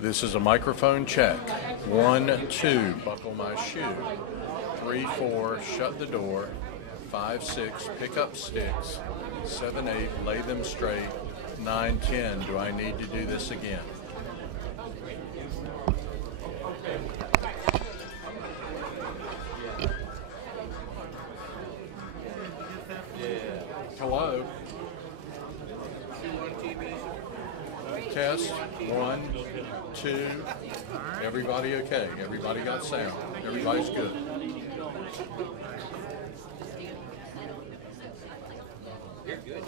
This is a microphone check. 1, 2, buckle my shoe. 3, 4, shut the door. 5, 6, pick up sticks. 7, 8, lay them straight. 9, 10, do I need to do this again? Hello? Test, 1, 2. Everybody okay? Everybody got sound? Everybody's good? You're good.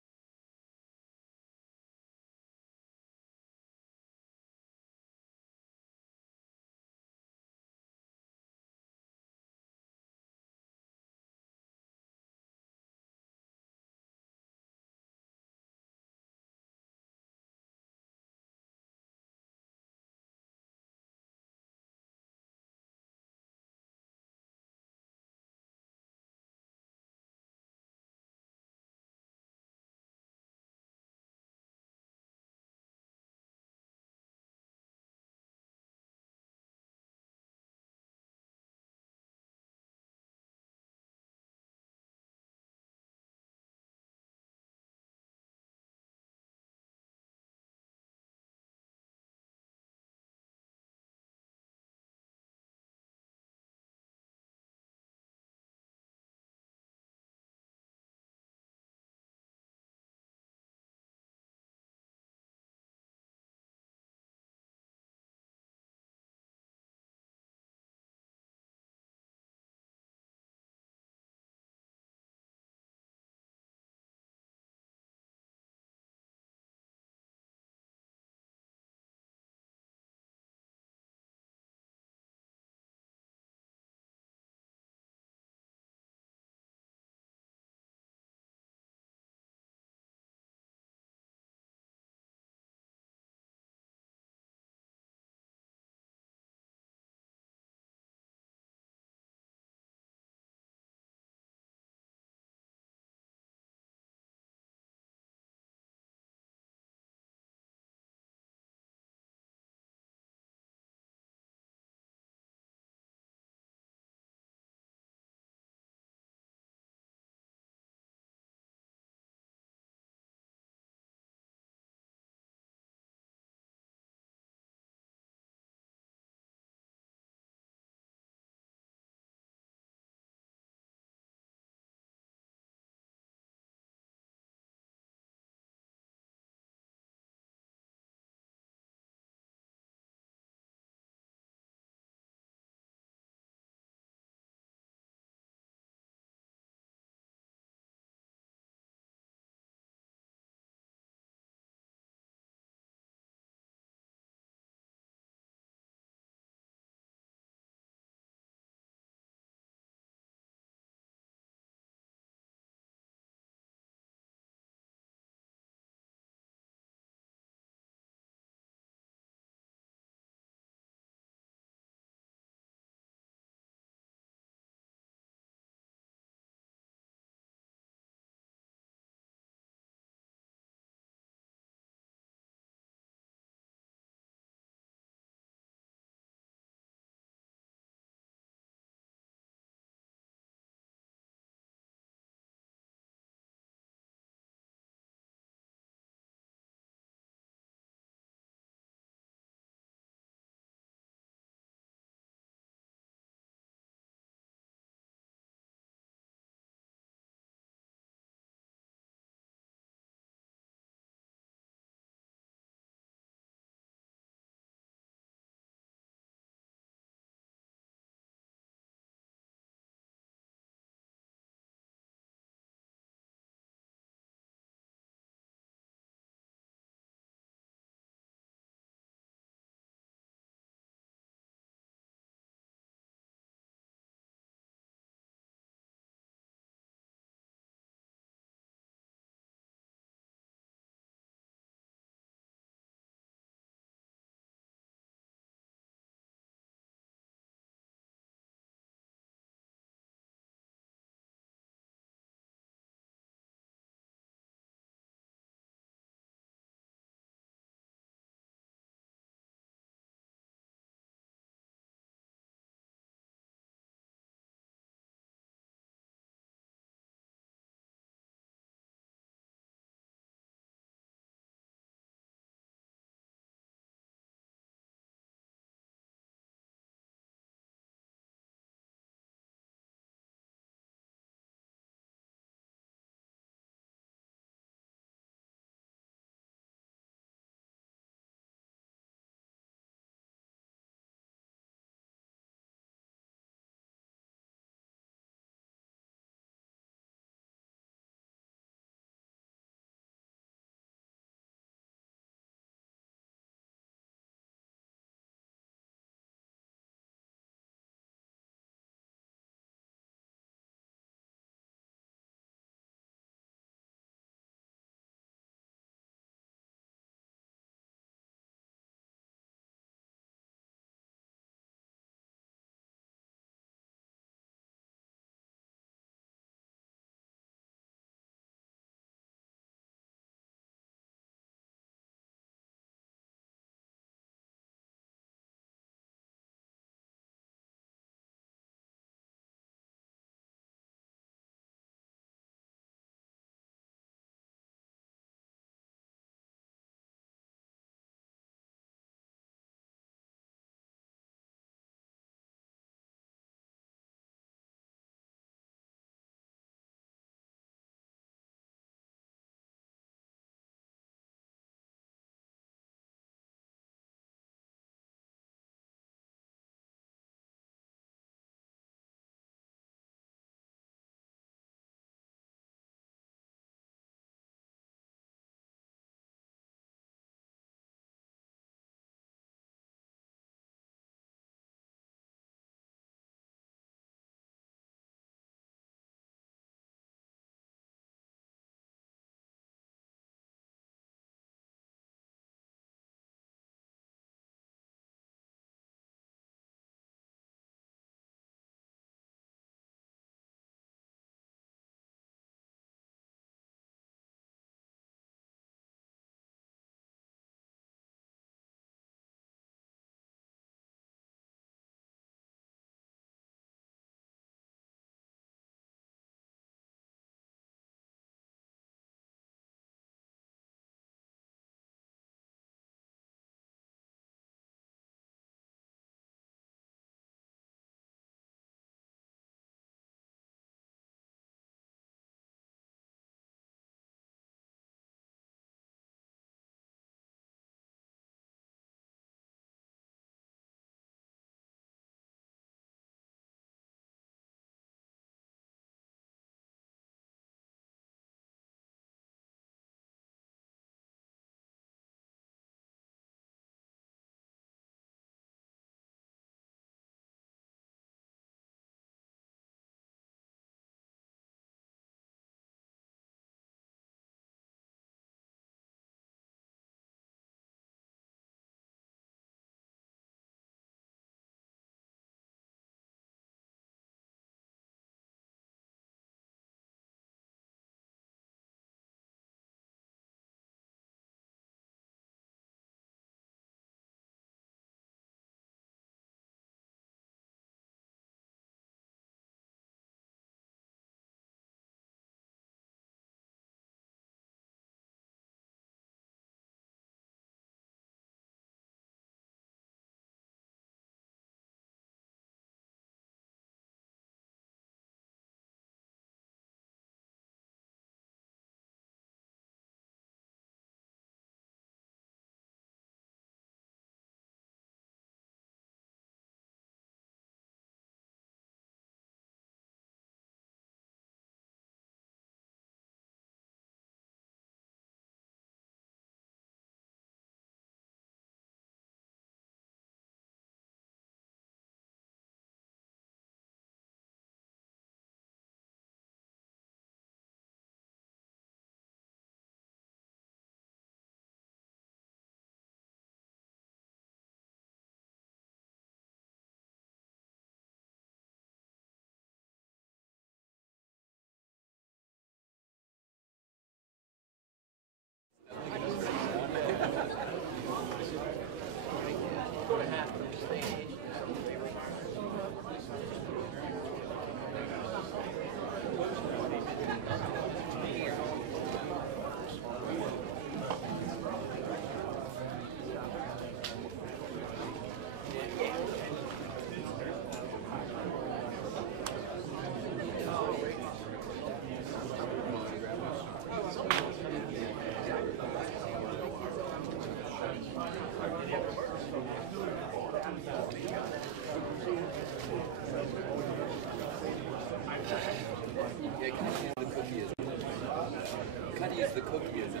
use the cookie as a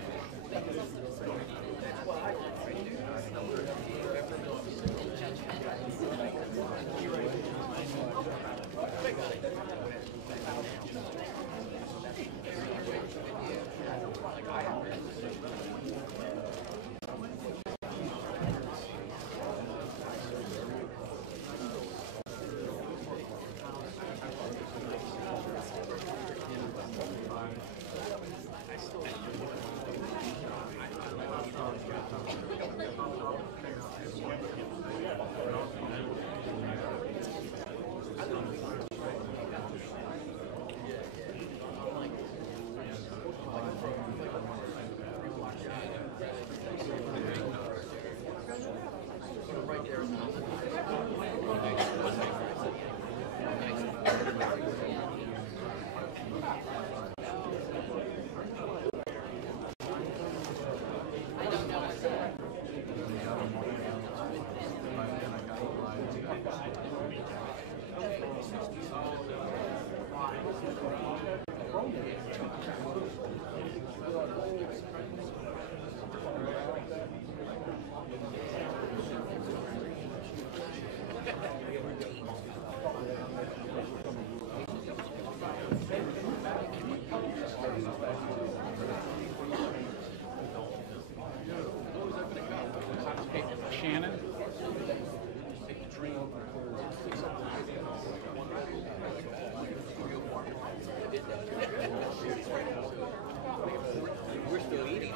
Shannon. We're still eating.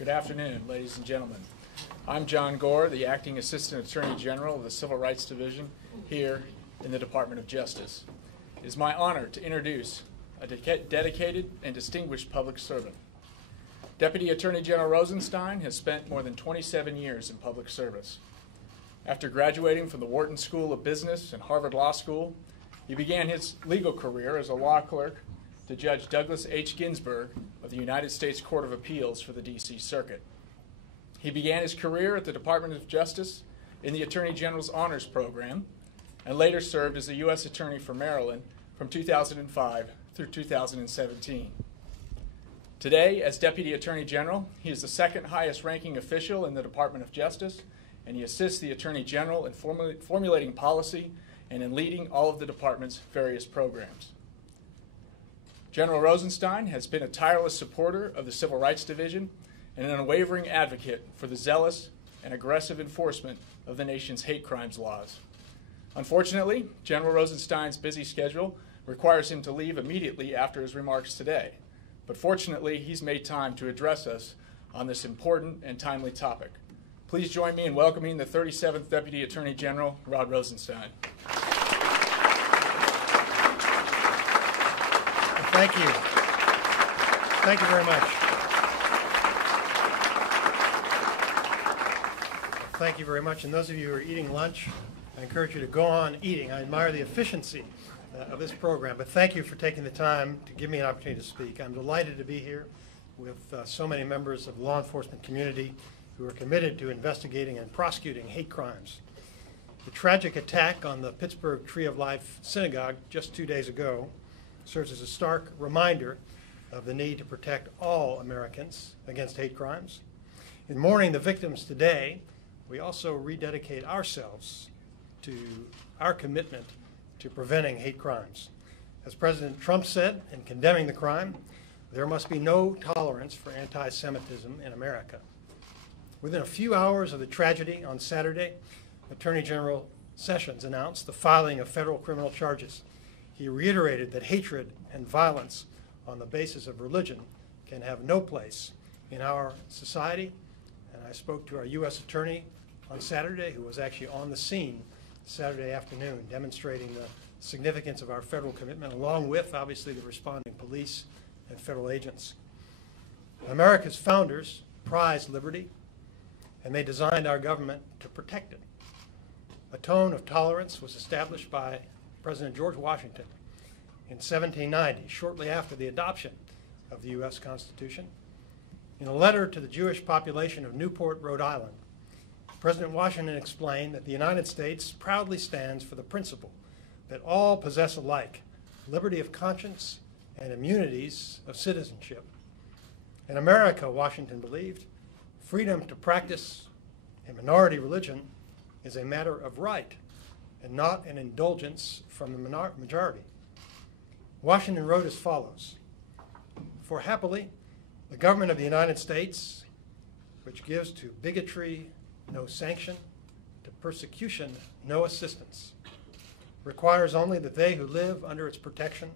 Good afternoon, ladies and gentlemen. I'm John Gore, the Acting Assistant Attorney General of the Civil Rights Division here in the Department of Justice. It is my honor to introduce a dedicated and distinguished public servant. Deputy Attorney General Rosenstein has spent more than 27 years in public service. After graduating from the Wharton School of Business and Harvard Law School, he began his legal career as a law clerk to Judge Douglas H. Ginsburg of the United States Court of Appeals for the D.C. Circuit. He began his career at the Department of Justice in the Attorney General's Honors Program and later served as a U.S. Attorney for Maryland from 2005 through 2017. Today, as Deputy Attorney General, he is the second highest ranking official in the Department of Justice, and he assists the Attorney General in formulating policy and in leading all of the department's various programs. General Rosenstein has been a tireless supporter of the Civil Rights Division and an unwavering advocate for the zealous and aggressive enforcement of the nation's hate crimes laws. Unfortunately, General Rosenstein's busy schedule requires him to leave immediately after his remarks today. But fortunately, he's made time to address us on this important and timely topic. Please join me in welcoming the 37th Deputy Attorney General, Rod Rosenstein. Thank you. Thank you very much. Thank you very much. And those of you who are eating lunch, I encourage you to go on eating. I admire the efficiency of this program, but thank you for taking the time to give me an opportunity to speak. I'm delighted to be here with so many members of the law enforcement community who are committed to investigating and prosecuting hate crimes. The tragic attack on the Pittsburgh Tree of Life Synagogue just 2 days ago serves as a stark reminder of the need to protect all Americans against hate crimes. In mourning the victims today, we also rededicate ourselves to our commitment to preventing hate crimes. As President Trump said in condemning the crime, there must be no tolerance for anti-Semitism in America. Within a few hours of the tragedy on Saturday, Attorney General Sessions announced the filing of federal criminal charges. He reiterated that hatred and violence on the basis of religion can have no place in our society. And I spoke to our U.S. Attorney on Saturday, who was actually on the scene Saturday afternoon, demonstrating the significance of our federal commitment, along with, obviously, the responding police and federal agents. America's founders prized liberty, and they designed our government to protect it. A tone of tolerance was established by President George Washington in 1790, shortly after the adoption of the U.S. Constitution. In a letter to the Jewish population of Newport, Rhode Island, President Washington explained that the United States proudly stands for the principle that all possess alike liberty of conscience and immunities of citizenship. In America, Washington believed, freedom to practice a minority religion is a matter of right and not an indulgence from the majority. Washington wrote as follows: "For happily, the government of the United States, which gives to bigotry no sanction, to persecution no assistance, requires only that they who live under its protection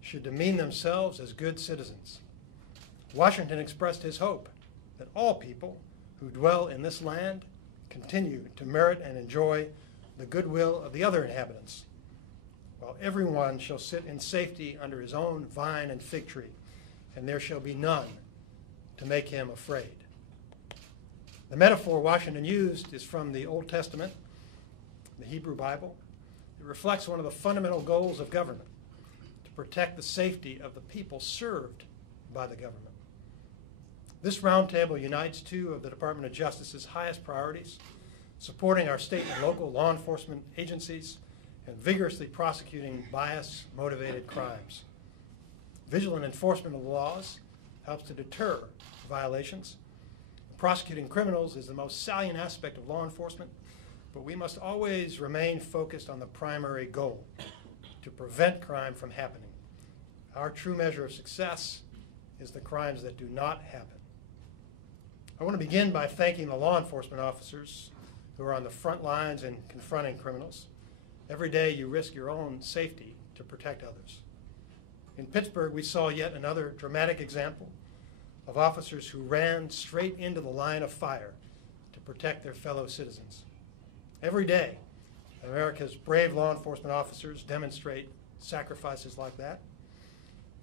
should demean themselves as good citizens." Washington expressed his hope that all people who dwell in this land continue to merit and enjoy the goodwill of the other inhabitants, while everyone shall sit in safety under his own vine and fig tree, and there shall be none to make him afraid. The metaphor Washington used is from the Old Testament, the Hebrew Bible. It reflects one of the fundamental goals of government, to protect the safety of the people served by the government. This roundtable unites two of the Department of Justice's highest priorities, supporting our state and local law enforcement agencies and vigorously prosecuting bias-motivated crimes. Vigilant enforcement of the laws helps to deter violations. Prosecuting criminals is the most salient aspect of law enforcement, but we must always remain focused on the primary goal, to prevent crime from happening. Our true measure of success is the crimes that do not happen. I want to begin by thanking the law enforcement officers who are on the front lines in confronting criminals. Every day you risk your own safety to protect others. In Pittsburgh, we saw yet another dramatic example of officers who ran straight into the line of fire to protect their fellow citizens. Every day, America's brave law enforcement officers demonstrate sacrifices like that.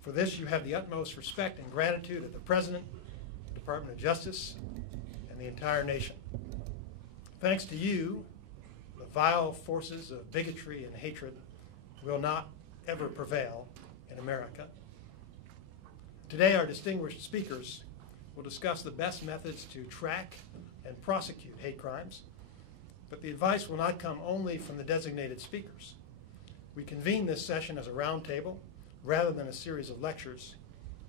For this, you have the utmost respect and gratitude of the President, the Department of Justice, and the entire nation. Thanks to you, the vile forces of bigotry and hatred will not ever prevail in America. Today, our distinguished speakers will discuss the best methods to track and prosecute hate crimes, but the advice will not come only from the designated speakers. We convene this session as a roundtable rather than a series of lectures,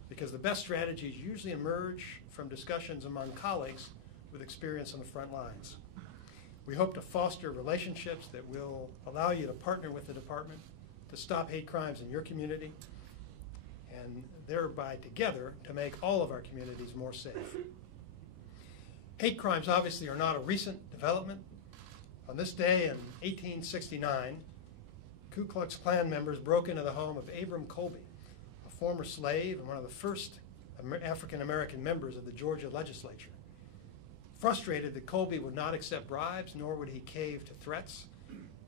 because the best strategies usually emerge from discussions among colleagues with experience on the front lines. We hope to foster relationships that will allow you to partner with the department to stop hate crimes in your community, and thereby together to make all of our communities more safe. Hate crimes obviously are not a recent development. On this day in 1869, Ku Klux Klan members broke into the home of Abram Colby, a former slave and one of the first African-American members of the Georgia legislature. Frustrated that Colby would not accept bribes, nor would he cave to threats,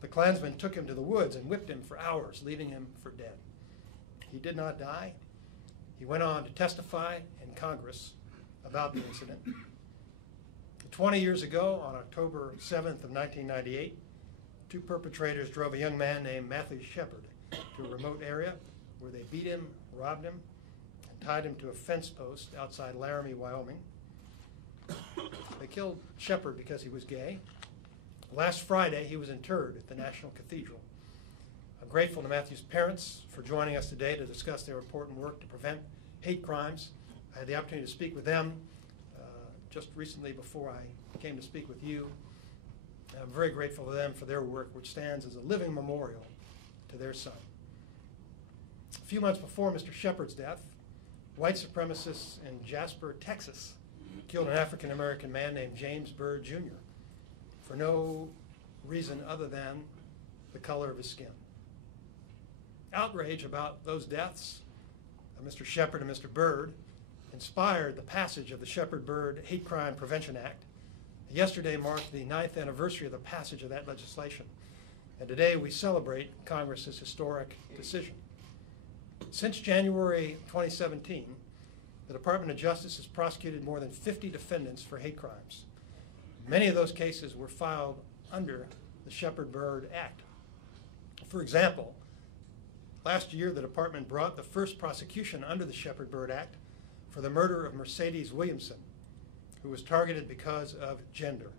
the Klansmen took him to the woods and whipped him for hours, leaving him for dead. He did not die. He went on to testify in Congress about the incident. The 20 years ago, on October 7th of 1998, two perpetrators drove a young man named Matthew Shepard to a remote area where they beat him, robbed him, and tied him to a fence post outside Laramie, Wyoming. They killed Shepard because he was gay. Last Friday, he was interred at the National Cathedral. I'm grateful to Matthew's parents for joining us today to discuss their important work to prevent hate crimes. I had the opportunity to speak with them just recently before I came to speak with you. I'm very grateful to them for their work, which stands as a living memorial to their son. A few months before Mr. Shepard's death, white supremacists in Jasper, Texas, killed an African-American man named James Byrd Jr. for no reason other than the color of his skin. Outrage about those deaths of Mr. Shepard and Mr. Byrd inspired the passage of the Shepard-Byrd Hate Crime Prevention Act. Yesterday marked the 9th anniversary of the passage of that legislation, and today we celebrate Congress's historic decision. Since January 2017, the Department of Justice has prosecuted more than 50 defendants for hate crimes. Many of those cases were filed under the Shepard-Byrd Act. For example, last year the department brought the first prosecution under the Shepard-Byrd Act for the murder of Mercedes Williamson, who was targeted because of gender.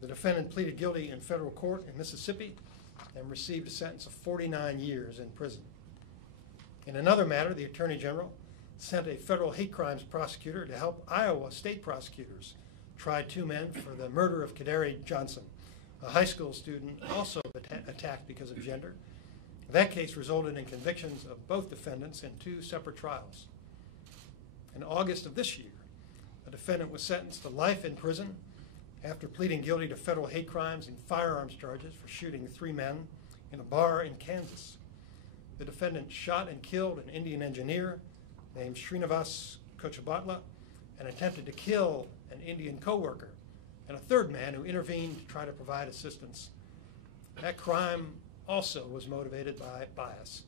The defendant pleaded guilty in federal court in Mississippi and received a sentence of 49 years in prison. In another matter, the Attorney General sent a federal hate crimes prosecutor to help Iowa state prosecutors try two men for the murder of Kadari Johnson, a high school student also attacked because of gender. That case resulted in convictions of both defendants in two separate trials. In August of this year, a defendant was sentenced to life in prison after pleading guilty to federal hate crimes and firearms charges for shooting three men in a bar in Kansas. The defendant shot and killed an Indian engineer named Srinivas Kochabatla and attempted to kill an Indian co-worker and a third man who intervened to try to provide assistance. That crime also was motivated by bias.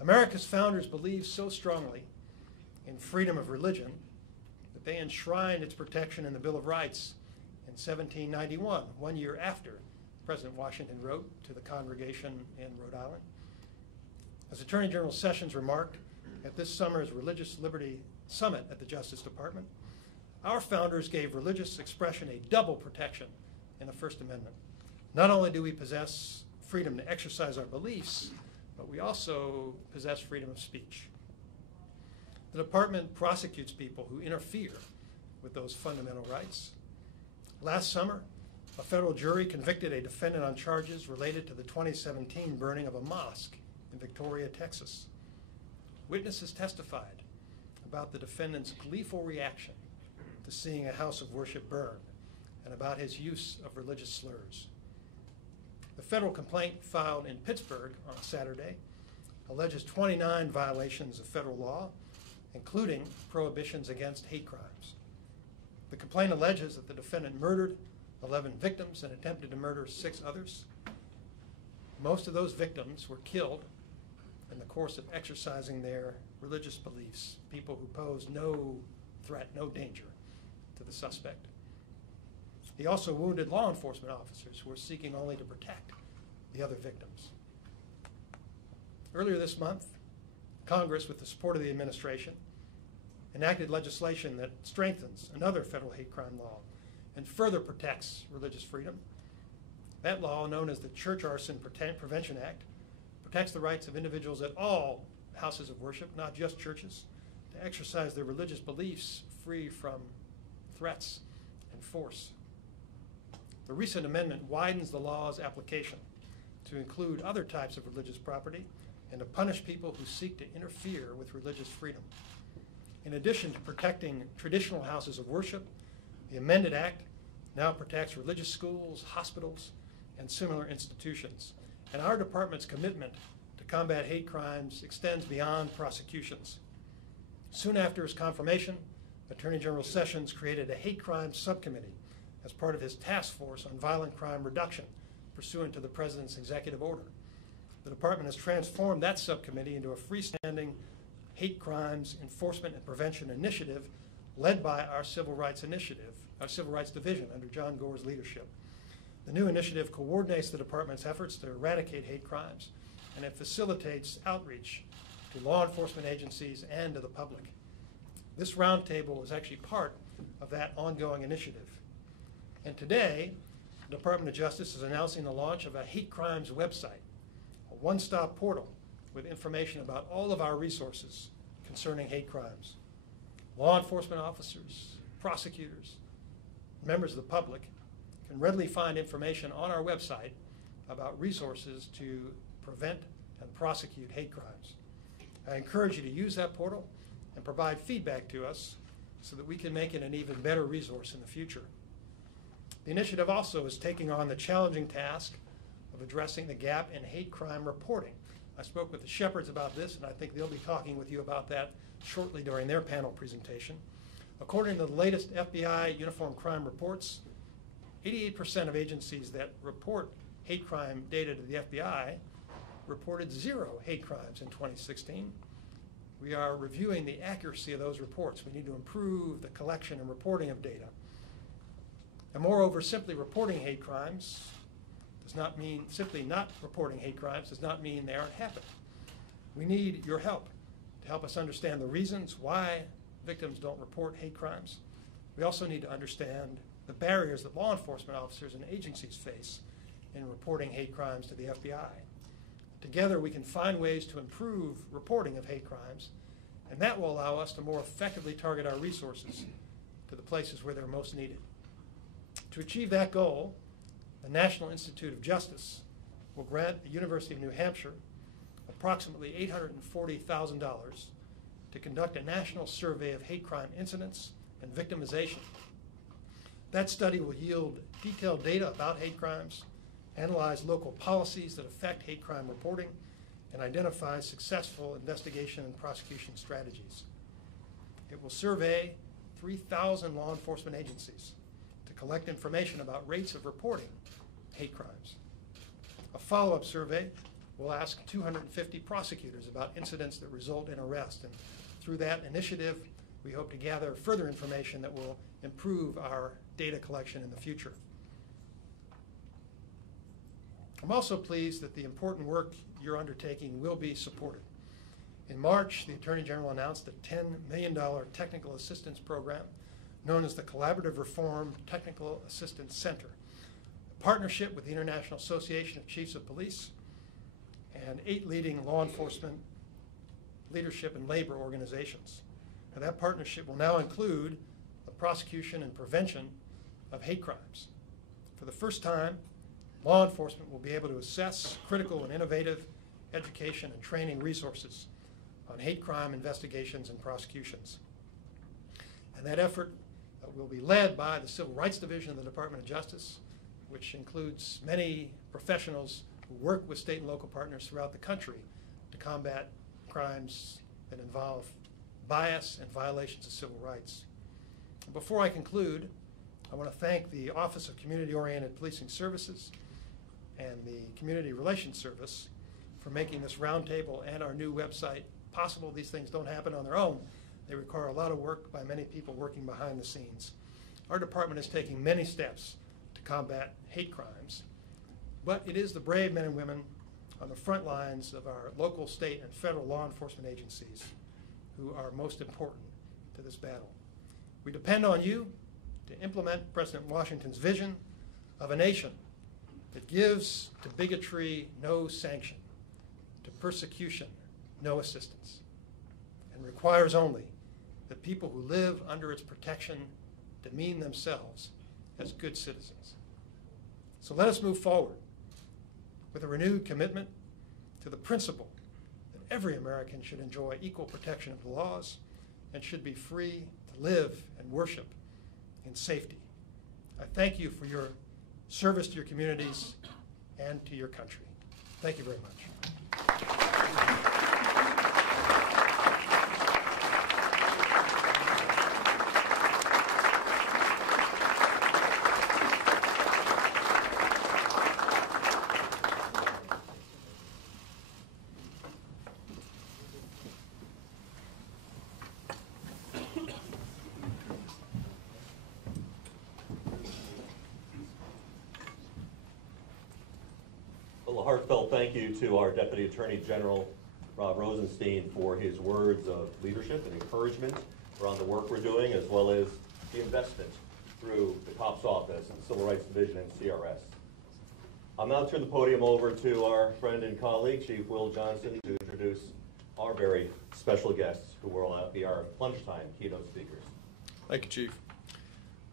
America's founders believed so strongly in freedom of religion that they enshrined its protection in the Bill of Rights in 1791, 1 year after President Washington wrote to the congregation in Rhode Island. As Attorney General Sessions remarked at this summer's Religious Liberty Summit at the Justice Department, our founders gave religious expression a double protection in the First Amendment. Not only do we possess freedom to exercise our beliefs, but we also possess freedom of speech. The department prosecutes people who interfere with those fundamental rights. Last summer, a federal jury convicted a defendant on charges related to the 2017 burning of a mosque in Victoria, Texas. Witnesses testified about the defendant's gleeful reaction to seeing a house of worship burn and about his use of religious slurs. The federal complaint filed in Pittsburgh on Saturday alleges 29 violations of federal law, including prohibitions against hate crimes. The complaint alleges that the defendant murdered 11 victims and attempted to murder 6 others. Most of those victims were killed in the course of exercising their religious beliefs, people who posed no threat, no danger to the suspect. He also wounded law enforcement officers who were seeking only to protect the other victims. Earlier this month, Congress, with the support of the administration, enacted legislation that strengthens another federal hate crime law and further protects religious freedom. That law, known as the Church Arson Prevention Act, protects the rights of individuals at all houses of worship, not just churches, to exercise their religious beliefs free from threats and force. The recent amendment widens the law's application to include other types of religious property and to punish people who seek to interfere with religious freedom. In addition to protecting traditional houses of worship, the amended act now protects religious schools, hospitals, and similar institutions. And our department's commitment to combat hate crimes extends beyond prosecutions. Soon after his confirmation, Attorney General Sessions created a hate crimes subcommittee as part of his task force on violent crime reduction pursuant to the President's executive order. The department has transformed that subcommittee into a freestanding hate crimes enforcement and prevention initiative led by our Civil Rights Initiative, our Civil Rights Division under John Gore's leadership. The new initiative coordinates the department's efforts to eradicate hate crimes, and it facilitates outreach to law enforcement agencies and to the public. This roundtable is actually part of that ongoing initiative. And today, the Department of Justice is announcing the launch of a hate crimes website, a one-stop portal with information about all of our resources concerning hate crimes. Law enforcement officers, prosecutors, members of the public can readily find information on our website about resources to prevent and prosecute hate crimes. I encourage you to use that portal and provide feedback to us so that we can make it an even better resource in the future. The initiative also is taking on the challenging task of addressing the gap in hate crime reporting. I spoke with the Shepherds about this, and I think they'll be talking with you about that shortly during their panel presentation. According to the latest FBI uniform crime reports, 88% of agencies that report hate crime data to the FBI reported 0 hate crimes in 2016. We are reviewing the accuracy of those reports. We need to improve the collection and reporting of data. And moreover, simply reporting hate crimes does not mean, simply not reporting hate crimes does not mean they aren't happening. We need your help to help us understand the reasons why victims don't report hate crimes. We also need to understand the barriers that law enforcement officers and agencies face in reporting hate crimes to the FBI. Together, we can find ways to improve reporting of hate crimes, and that will allow us to more effectively target our resources to the places where they're most needed. To achieve that goal, the National Institute of Justice will grant the University of New Hampshire approximately $840,000 to conduct a national survey of hate crime incidents and victimization. That study will yield detailed data about hate crimes, analyze local policies that affect hate crime reporting, and identify successful investigation and prosecution strategies. It will survey 3,000 law enforcement agencies to collect information about rates of reporting hate crimes. A follow-up survey will ask 250 prosecutors about incidents that result in arrest, and through that initiative, we hope to gather further information that will improve our data collection in the future. I'm also pleased that the important work you're undertaking will be supported. In March, the Attorney General announced a $10 million technical assistance program known as the Collaborative Reform Technical Assistance Center, a partnership with the International Association of Chiefs of Police and 8 leading law enforcement, leadership, and labor organizations. Now, that partnership will now include the prosecution and prevention of hate crimes. For the first time, law enforcement will be able to assess critical and innovative education and training resources on hate crime investigations and prosecutions. And that effort will be led by the Civil Rights Division of the Department of Justice, which includes many professionals who work with state and local partners throughout the country to combat crimes that involve bias and violations of civil rights. Before I conclude, I want to thank the Office of Community-Oriented Policing Services and the Community Relations Service for making this roundtable and our new website possible. These things don't happen on their own. They require a lot of work by many people working behind the scenes. Our department is taking many steps to combat hate crimes, but it is the brave men and women on the front lines of our local, state, and federal law enforcement agencies who are most important to this battle. We depend on you to implement President Washington's vision of a nation that gives to bigotry no sanction, to persecution no assistance, and requires only that people who live under its protection demean themselves as good citizens. So let us move forward with a renewed commitment to the principle that every American should enjoy equal protection of the laws and should be free to live and worship in safety. I thank you for your service to your communities and to your country. Thank you very much. heartfelt thank you to our Deputy Attorney General Rod Rosenstein for his words of leadership and encouragement around the work we're doing, as well as the investment through the COPS Office and Civil Rights Division and CRS. I'll now turn the podium over to our friend and colleague, Chief Will Johnson, to introduce our very special guests who will be our lunchtime keynote speakers. Thank you, Chief.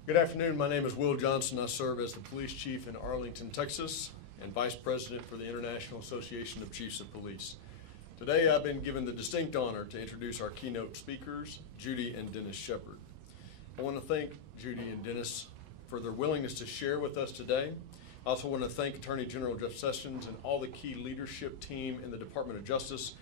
Good afternoon. My name is Will Johnson. I serve as the Police Chief in Arlington, Texas, and Vice President for the International Association of Chiefs of Police. Today, I've been given the distinct honor to introduce our keynote speakers, Judy and Dennis Shepard. I want to thank Judy and Dennis for their willingness to share with us today. I also want to thank Attorney General Jeff Sessions and all the key leadership team in the Department of Justice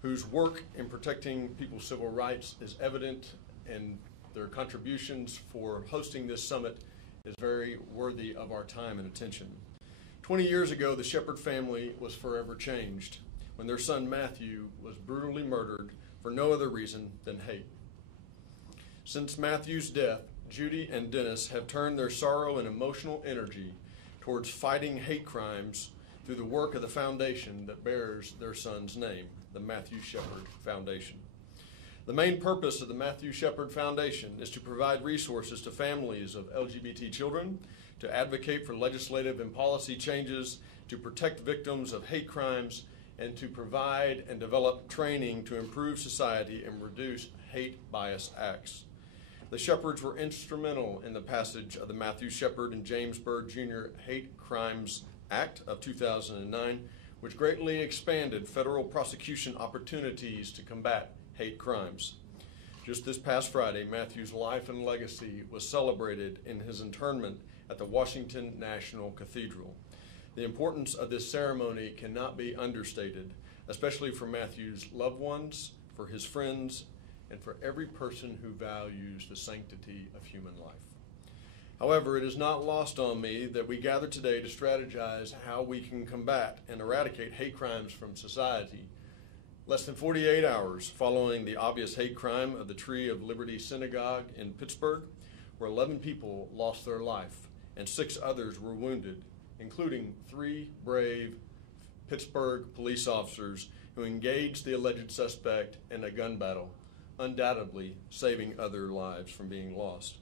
whose work in protecting people's civil rights is evident, and their contributions for hosting this summit is very worthy of our time and attention. 20 years ago, the Shepard family was forever changed when their son Matthew was brutally murdered for no other reason than hate. Since Matthew's death, Judy and Dennis have turned their sorrow and emotional energy towards fighting hate crimes through the work of the foundation that bears their son's name, the Matthew Shepard Foundation. The main purpose of the Matthew Shepard Foundation is to provide resources to families of LGBT children, to advocate for legislative and policy changes, to protect victims of hate crimes, and to provide and develop training to improve society and reduce hate bias acts. The Shepards were instrumental in the passage of the Matthew Shepard and James Byrd Jr. Hate Crimes Act of 2009, which greatly expanded federal prosecution opportunities to combat hate crimes. Just this past Friday, Matthew's life and legacy was celebrated in his internment at the Washington National Cathedral. The importance of this ceremony cannot be understated, especially for Matthew's loved ones, for his friends, and for every person who values the sanctity of human life. However, it is not lost on me that we gather today to strategize how we can combat and eradicate hate crimes from society. Less than 48 hours following the obvious hate crime of the Tree of Life Synagogue in Pittsburgh, where 11 people lost their life and 6 others were wounded, including 3 brave Pittsburgh police officers who engaged the alleged suspect in a gun battle, undoubtedly saving other lives from being lost.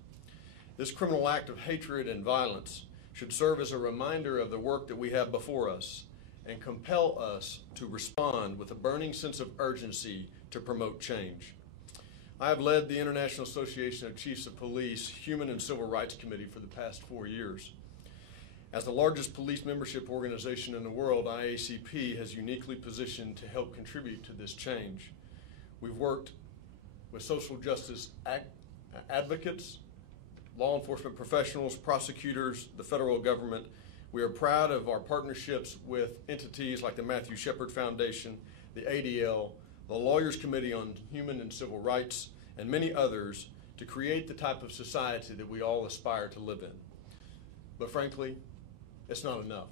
This criminal act of hatred and violence should serve as a reminder of the work that we have before us and compel us to respond with a burning sense of urgency to promote change. I have led the International Association of Chiefs of Police Human and Civil Rights Committee for the past 4 years. As the largest police membership organization in the world, IACP has uniquely positioned to help contribute to this change. We've worked with social justice advocates, law enforcement professionals, prosecutors, the federal government. We are proud of our partnerships with entities like the Matthew Shepard Foundation, the ADL, the Lawyers Committee on Human and Civil Rights, and many others to create the type of society that we all aspire to live in. But frankly, it's not enough.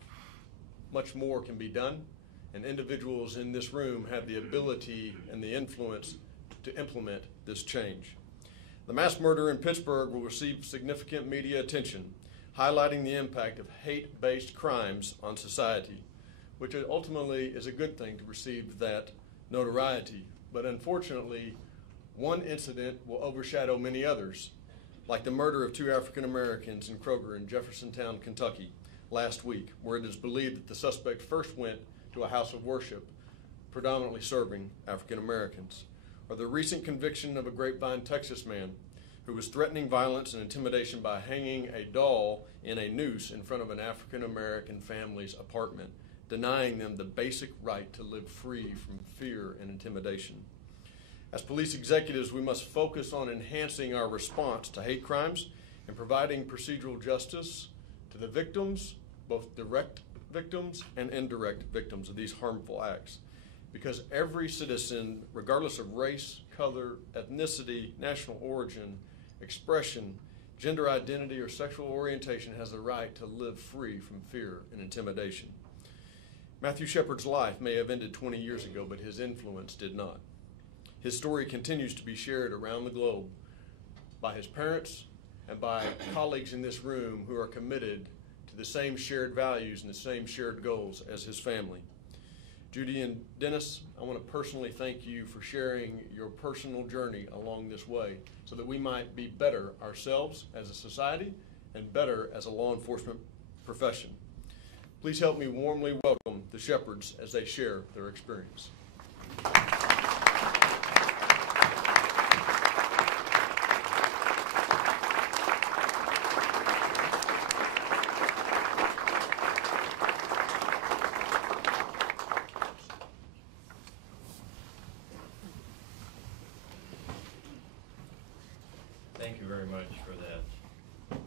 Much more can be done, and individuals in this room have the ability and the influence to implement this change. The mass murder in Pittsburgh will receive significant media attention, highlighting the impact of hate-based crimes on society, which ultimately is a good thing to receive that notoriety. But unfortunately, one incident will overshadow many others, like the murder of 2 African Americans in Kroger in Jeffersontown, Kentucky, last week, where it is believed that the suspect first went to a house of worship, predominantly serving African Americans. Or the recent conviction of a Grapevine, Texas man who was threatening violence and intimidation by hanging a doll in a noose in front of an African American family's apartment, denying them the basic right to live free from fear and intimidation. As police executives, we must focus on enhancing our response to hate crimes and providing procedural justice to the victims, both direct victims and indirect victims of these harmful acts. Because every citizen, regardless of race, color, ethnicity, national origin, expression, gender identity, or sexual orientation, has the right to live free from fear and intimidation. Matthew Shepard's life may have ended 20 years ago, but his influence did not. His story continues to be shared around the globe by his parents and by colleagues in this room who are committed to to the same shared values and the same shared goals as his family. Judy and Dennis, I want to personally thank you for sharing your personal journey along this way so that we might be better ourselves as a society and better as a law enforcement profession. Please help me warmly welcome the Shepherds as they share their experience. Thank you very much for that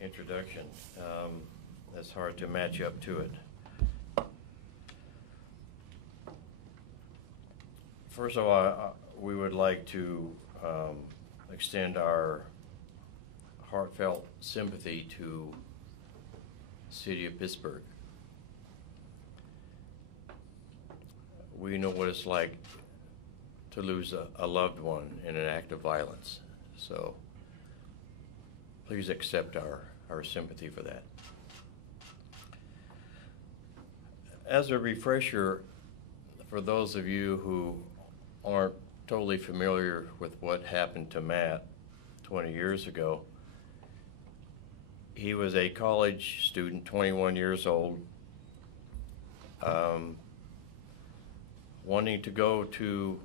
introduction. It's hard to match up to it. First of all, we would like to extend our heartfelt sympathy to the city of Pittsburgh. We know what it's like to lose a loved one in an act of violence. So please accept our sympathy for that. As a refresher, for those of you who aren't totally familiar with what happened to Matt 20 years ago, he was a college student, 21 years old, wanting to go to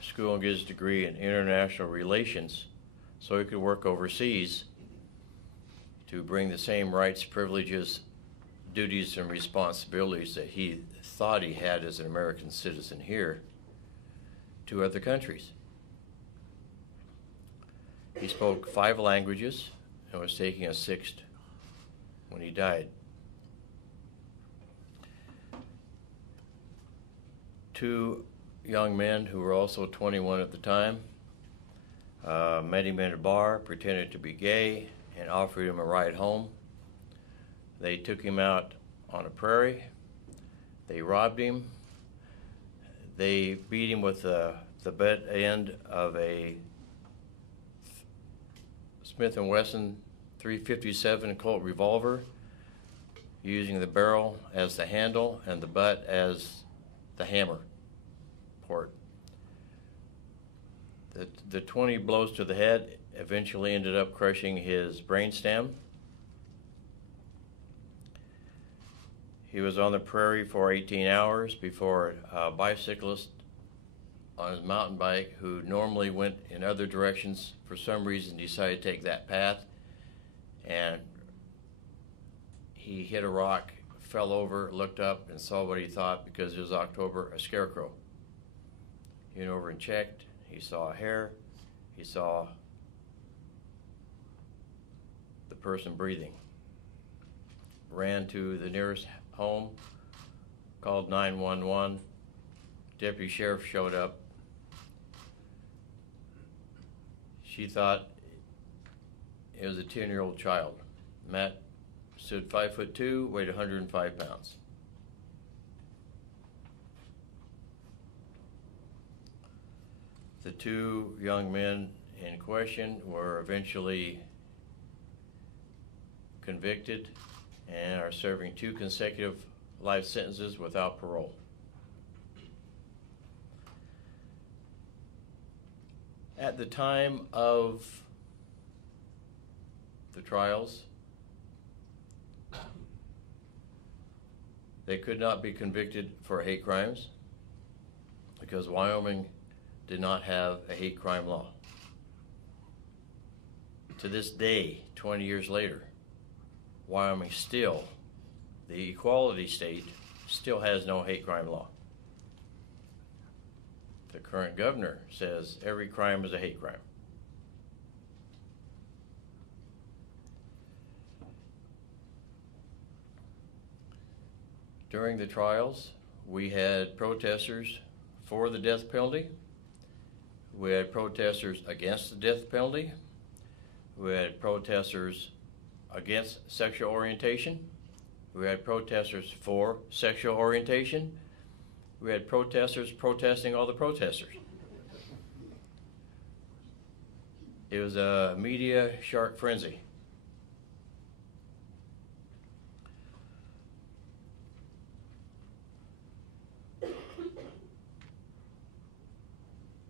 school and get his degree in international relations so he could work overseas to bring the same rights, privileges, duties, and responsibilities that he thought he had as an American citizen here to other countries. He spoke 5 languages and was taking a 6th when he died. 2 young men who were also 21 at the time met him in a bar, pretended to be gay, and offered him a ride home. They took him out on a prairie. They robbed him. They beat him with the butt end of a Smith & Wesson .357 Colt revolver, using the barrel as the handle and the butt as the hammer port. The 20 blows to the head eventually ended up crushing his brainstem. He was on the prairie for 18 hours before a bicyclist on his mountain bike, who normally went in other directions, for some reason decided to take that path, and he hit a rock, fell over, looked up, and saw what he thought, because it was October, a scarecrow. He went over and checked. He saw a hair. He saw the person breathing. Ran to the nearest home, called 911. Deputy sheriff showed up. She thought it was a 10-year-old child. Matt stood 5'2", weighed 105 pounds. The 2 young men in question were eventually convicted and are serving 2 consecutive life sentences without parole. At the time of the trials, they could not be convicted for hate crimes because Wyoming did not have a hate crime law. To this day, 20 years later, Wyoming still, the equality state, still has no hate crime law. The current governor says every crime is a hate crime. During the trials, we had protesters for the death penalty. We had protesters against the death penalty. We had protesters against sexual orientation. We had protesters for sexual orientation. We had protesters protesting all the protesters. It was a media shark frenzy.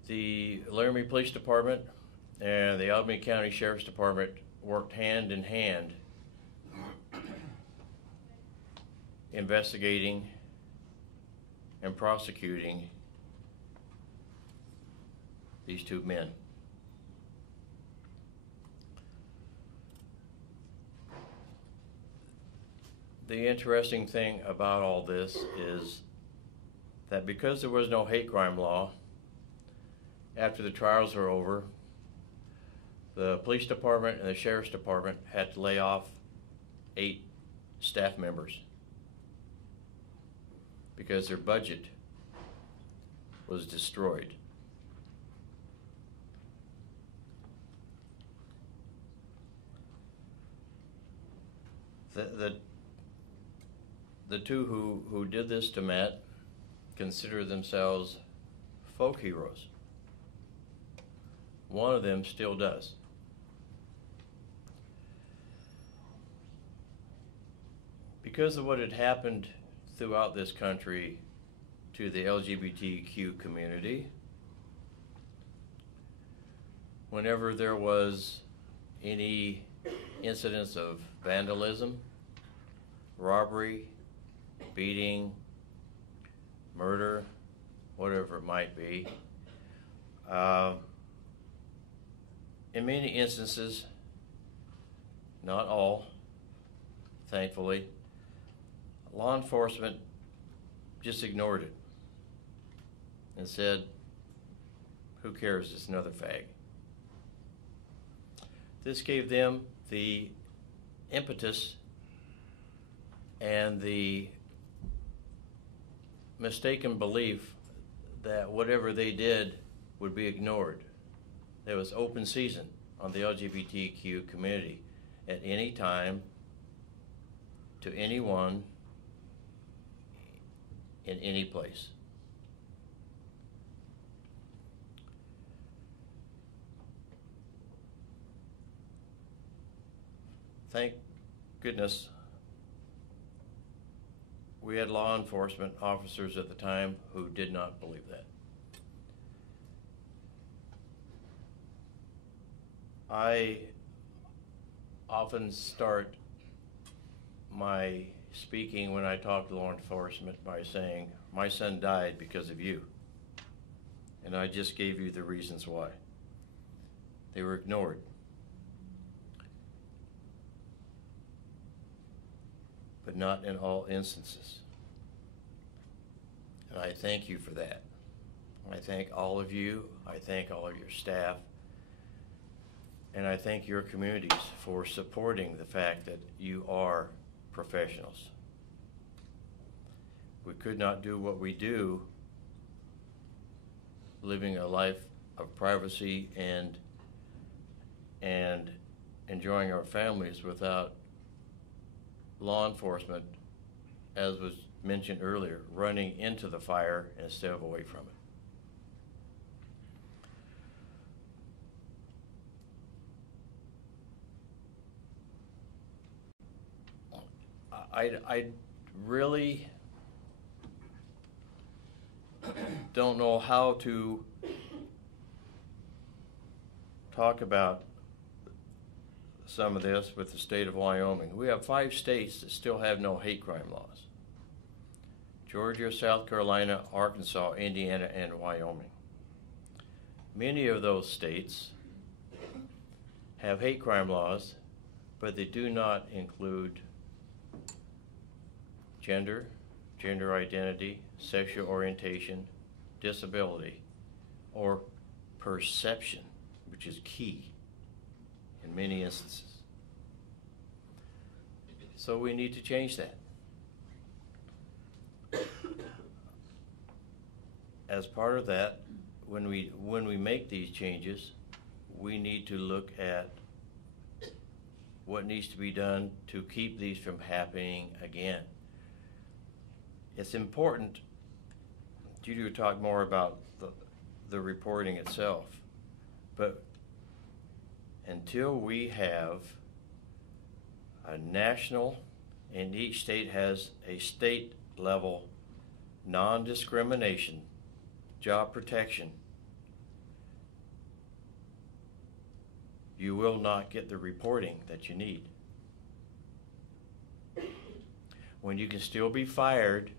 The Laramie Police Department and the Albany County Sheriff's Department worked hand in hand investigating and prosecuting these two men. The interesting thing about all this is that because there was no hate crime law, after the trials were over, the police department and the sheriff's department had to lay off 8 staff members because their budget was destroyed. The two who did this to Matt consider themselves folk heroes. One of them still does. Because of what had happened throughout this country to the LGBTQ community, whenever there was any incidents of vandalism, robbery, beating, murder, whatever it might be, in many instances, not all, thankfully, law enforcement just ignored it and said, who cares, it's another fag. This gave them the impetus and the mistaken belief that whatever they did would be ignored. There was open season on the LGBTQ community at any time to anyone in any place. Thank goodness we had law enforcement officers at the time who did not believe that. I often start my speaking when I talk to law enforcement by saying, my son died because of you. And I just gave you the reasons why. They were ignored. But not in all instances. And I thank you for that. I thank all of you. I thank all of your staff. And I thank your communities for supporting the fact that you are professionals. We could not do what we do living a life of privacy and enjoying our families without law enforcement, as was mentioned earlier, running into the fire instead of away from it. I really don't know how to talk about some of this with the state of Wyoming. We have 5 states that still have no hate crime laws: Georgia, South Carolina, Arkansas, Indiana, and Wyoming. Many of those states have hate crime laws, but they do not include gender, gender identity, sexual orientation, disability, or perception, which is key in many instances. So we need to change that. As part of that, when we make these changes, we need to look at what needs to be done to keep these from happening again. It's important, Judy would talk more about the reporting itself, but until we have a national, and each state has a state level non-discrimination, job protection you will not get the reporting that you need. When you can still be fired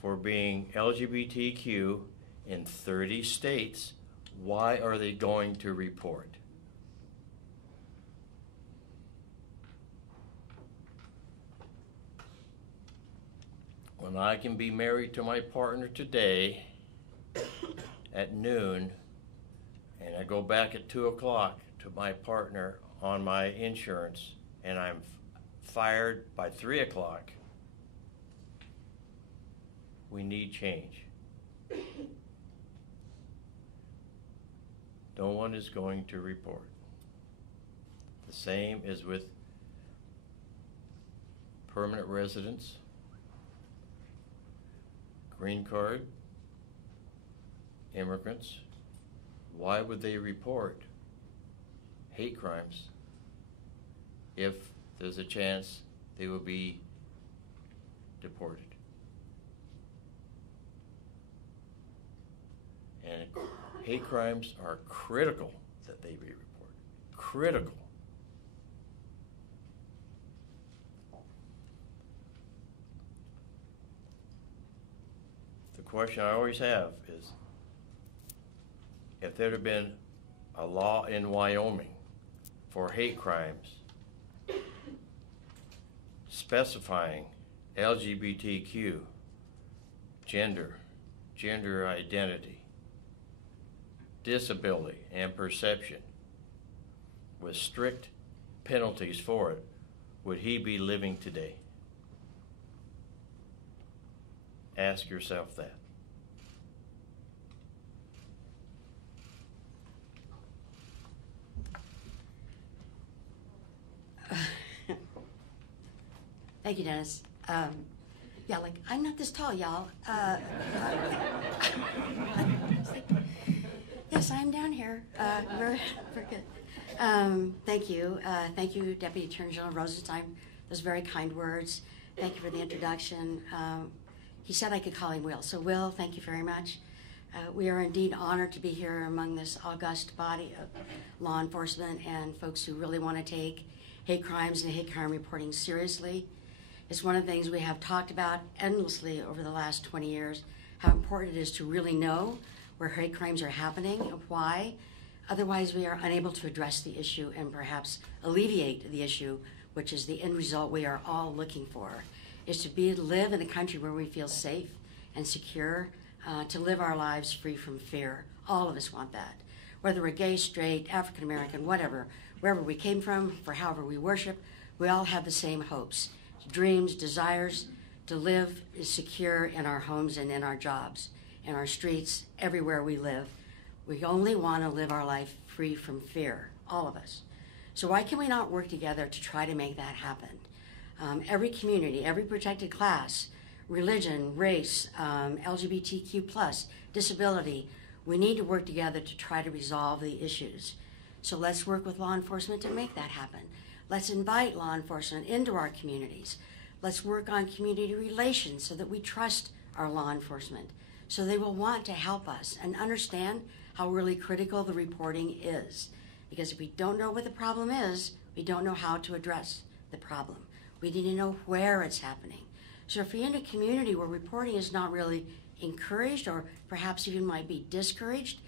for being LGBTQ in 30 states, why are they going to report? When I can be married to my partner today at noon, and I go back at 2 o'clock to my partner on my insurance, and I'm fired by 3 o'clock, we need change. No one is going to report. The same is with permanent residents, green card, immigrants. Why would they report hate crimes if there's a chance they will be deported? And hate crimes are critical that they be reported. Critical. The question I always have is, if there had been a law in Wyoming for hate crimes specifying LGBTQ, gender identity, disability, and perception, with strict penalties for it, would he be living today? Ask yourself that. Thank you, Dennis. Yeah, like, I'm not this tall, y'all. Yes, I'm down here. Very good. Thank you. Thank you, Deputy Attorney General Rosenstein. Those very kind words. Thank you for the introduction. He said I could call him Will. So, Will, thank you very much. We are indeed honored to be here among this august body of law enforcement and folks who really want to take hate crimes and hate crime reporting seriously. It's one of the things we have talked about endlessly over the last 20 years, how important it is to really know where hate crimes are happening and why. Otherwise, we are unable to address the issue and perhaps alleviate the issue, which is the end result we are all looking for, is to live in a country where we feel safe and secure, to live our lives free from fear. All of us want that. Whether we're gay, straight, African American, whatever, wherever we came from, for however we worship, we all have the same hopes, dreams, desires to live secure in our homes and in our jobs, in our streets, everywhere we live. We only want to live our life free from fear, all of us. So why can we not work together to try to make that happen? Every community, every protected class, religion, race, LGBTQ+, disability, we need to work together to try to resolve the issues. So let's work with law enforcement to make that happen. Let's invite law enforcement into our communities. Let's work on community relations so that we trust our law enforcement, so they will want to help us and understand how really critical the reporting is. Because if we don't know what the problem is, we don't know how to address the problem. We need to know where it's happening. So if you're in a community where reporting is not really encouraged or perhaps even might be discouraged,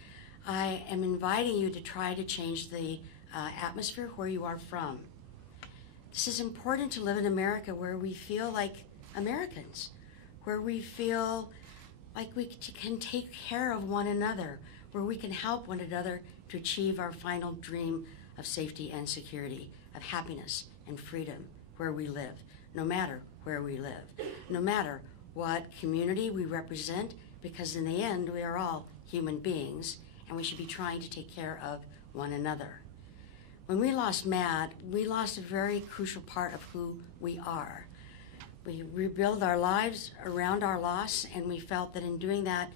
I am inviting you to try to change the atmosphere where you are from. This is important to live in America where we feel like Americans, where we feel like we can take care of one another, where we can help one another to achieve our final dream of safety and security, of happiness and freedom where we live, no matter where we live, no matter what community we represent, because in the end we are all human beings and we should be trying to take care of one another. When we lost Matt, we lost a very crucial part of who we are. We rebuilt our lives around our loss, and we felt that in doing that,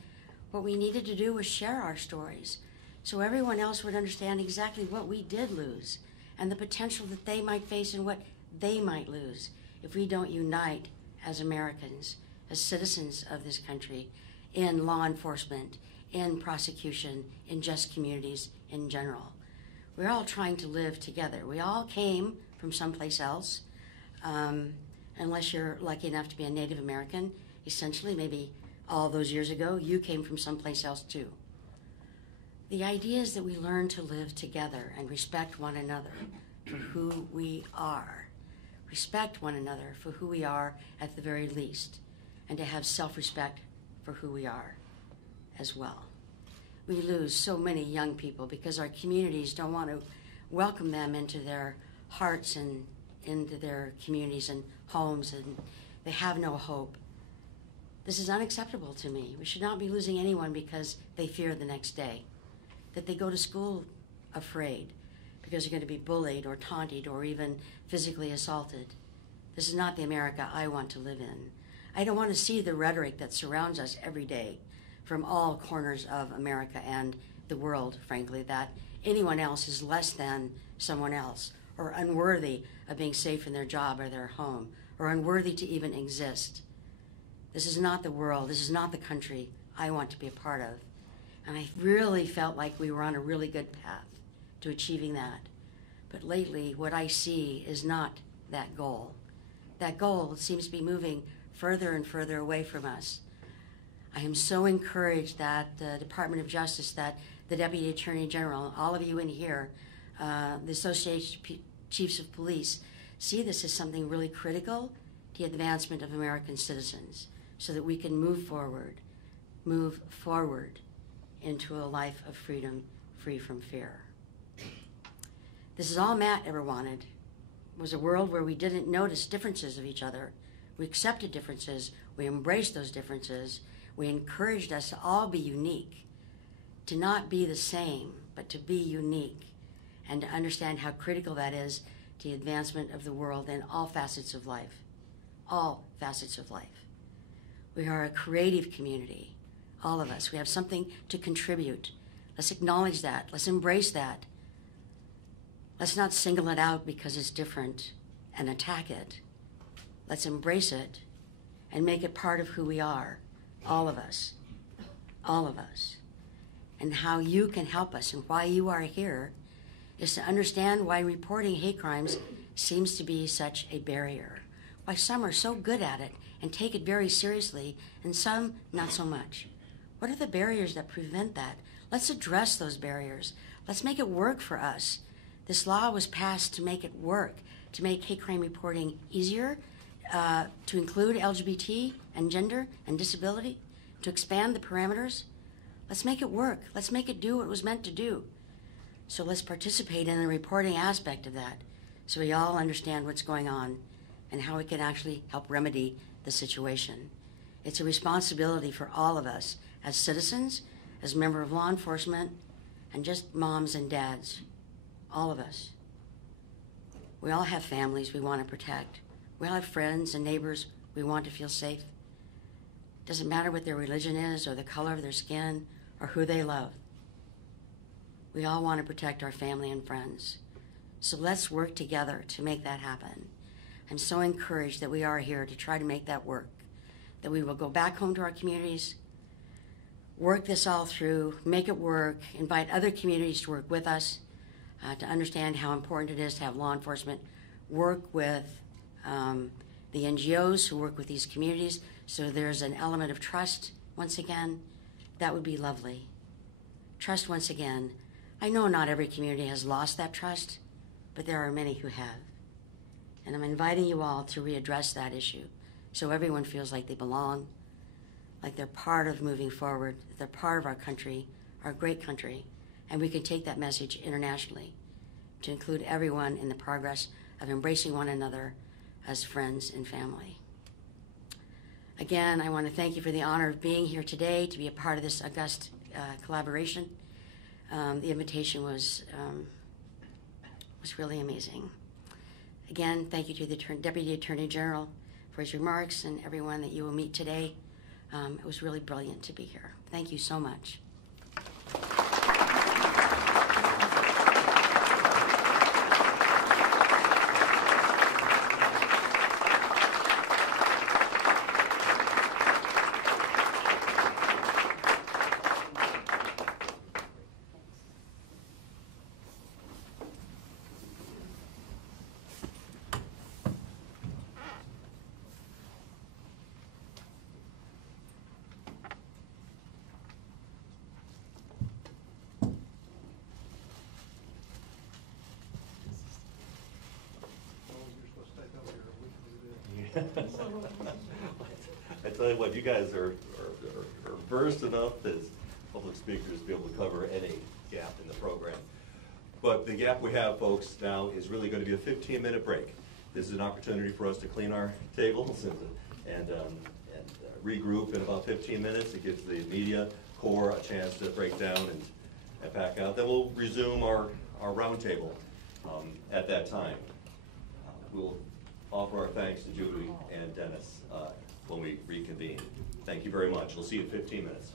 what we needed to do was share our stories so everyone else would understand exactly what we did lose and the potential that they might face and what they might lose if we don't unite as Americans, as citizens of this country, in law enforcement, in prosecution, in just communities in general. we're all trying to live together. We all came from someplace else, unless you're lucky enough to be a Native American. Essentially, maybe all those years ago, you came from someplace else too. The idea is that we learn to live together and respect one another for who we are. Respect one another for who we are at the very least, and to have self-respect for who we are as well. We lose so many young people because our communities don't want to welcome them into their hearts and into their communities and homes, and they have no hope. This is unacceptable to me. We should not be losing anyone because they fear the next day, that they go to school afraid because they're going to be bullied or taunted or even physically assaulted. This is not the America I want to live in. I don't want to see the rhetoric that surrounds us every day from all corners of America and the world, frankly, that anyone else is less than someone else, or unworthy of being safe in their job or their home, or unworthy to even exist. This is not the world. This is not the country I want to be a part of. And I really felt like we were on a really good path to achieving that. But lately, what I see is not that goal. That goal seems to be moving further and further away from us. I am so encouraged that the Department of Justice, that the Deputy Attorney General, all of you in here, the Association of Chiefs of Police, see this as something really critical to the advancement of American citizens so that we can move forward into a life of freedom, free from fear. This is all Matt ever wanted, was a world where we didn't notice differences of each other. We accepted differences, we embraced those differences, we encouraged us to all be unique, to not be the same, but to be unique, and to understand how critical that is to the advancement of the world in all facets of life. All facets of life. We are a creative community, all of us. We have something to contribute. Let's acknowledge that. Let's embrace that. Let's not single it out because it's different and attack it. Let's embrace it and make it part of who we are, all of us, all of us. And how you can help us and why you are here is to understand why reporting hate crimes seems to be such a barrier. Why some are so good at it and take it very seriously, and some not so much. What are the barriers that prevent that? Let's address those barriers. Let's make it work for us. This law was passed to make it work, to make hate crime reporting easier, to include LGBT and gender and disability, to expand the parameters. Let's make it work. Let's make it do what it was meant to do. So let's participate in the reporting aspect of that so we all understand what's going on and how we can actually help remedy the situation. It's a responsibility for all of us as citizens, as members of law enforcement, and just moms and dads, all of us. We all have families we want to protect. We all have friends and neighbors we want to feel safe. Doesn't matter what their religion is or the color of their skin or who they love. We all want to protect our family and friends. So let's work together to make that happen. I'm so encouraged that we are here to try to make that work, that we will go back home to our communities, work this all through, make it work, invite other communities to work with us, to understand how important it is to have law enforcement work with the NGOs who work with these communities, so there's an element of trust once again. That would be lovely. Trust once again. I know not every community has lost that trust, but there are many who have. And I'm inviting you all to readdress that issue so everyone feels like they belong, like they're part of moving forward, that they're part of our country, our great country, and we can take that message internationally to include everyone in the progress of embracing one another as friends and family. Again, I want to thank you for the honor of being here today to be a part of this august collaboration. The invitation was really amazing. Again, thank you to the Deputy Attorney General for his remarks and everyone that you will meet today. It was really brilliant to be here. Thank you so much. I tell you what, you guys are versed enough as public speakers to be able to cover any gap in the program. But the gap we have, folks, now is really going to be a 15-minute break. This is an opportunity for us to clean our tables and regroup in about 15 minutes. It gives the media corps a chance to break down and back out. Then we'll resume our roundtable at that time. We'll offer our thanks to Julie and Dennis when we reconvene. Thank you very much. We'll see you in 15 minutes.